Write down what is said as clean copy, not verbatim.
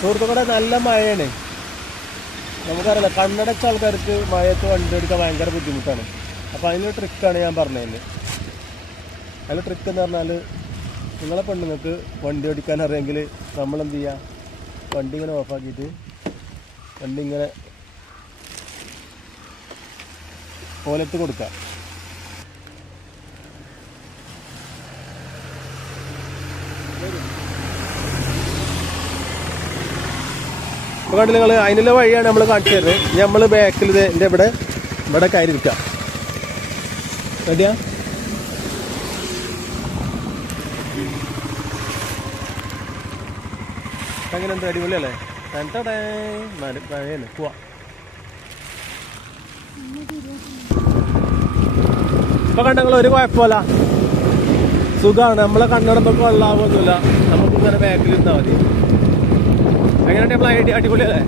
സുഹൃത്തുക്കളെ നല്ല മഴയാണ്. നമുക്കറിയില്ല, കണ്ണടച്ച ആൾക്കാർക്ക് മഴയത്ത് വണ്ടി എടുക്കാൻ ഭയങ്കര ബുദ്ധിമുട്ടാണ്. അപ്പോൾ അതിന് ട്രിക്കാണ് ഞാൻ പറഞ്ഞതിൽ. അതിൽ ട്രിക്ക് എന്ന് പറഞ്ഞാൽ, നിങ്ങളെ പെണ്ണുങ്ങൾക്ക് വണ്ടി ഓടിക്കാൻ അറിയാമെങ്കിൽ നമ്മളെന്ത് ചെയ്യുക, വണ്ടി ഇങ്ങനെ ഓഫാക്കിയിട്ട് വണ്ടി ഇങ്ങനെ ഓലത്ത് കൊടുക്കുക. അപ്പോൾ കണ്ടില്ല നിങ്ങൾ, അതിനുള്ള വഴിയാണ് നമ്മൾ കാണിച്ചു തരുന്നത്. നമ്മൾ ബാക്കിൽ എൻ്റെ ഇവിടെ കയറിയിരിക്കുക. റെഡിയാ? അങ്ങനെ എന്താ അടിപൊളിയല്ലേ? മഴയല്ലേ, പോവാ. ഇപ്പൊ കണ്ടങ്ങൾ ഒരു കുഴപ്പമില്ല, സുഖമാണ്. നമ്മളെ കണ്ണടമ്പൊക്കെ വെള്ളാവൊന്നുമില്ല. നമുക്കിങ്ങനെ ബാക്കിൽ ഇരുന്നാൽ മതി. അങ്ങനെ നമ്മൾ അടിപൊളിയല്ലേ?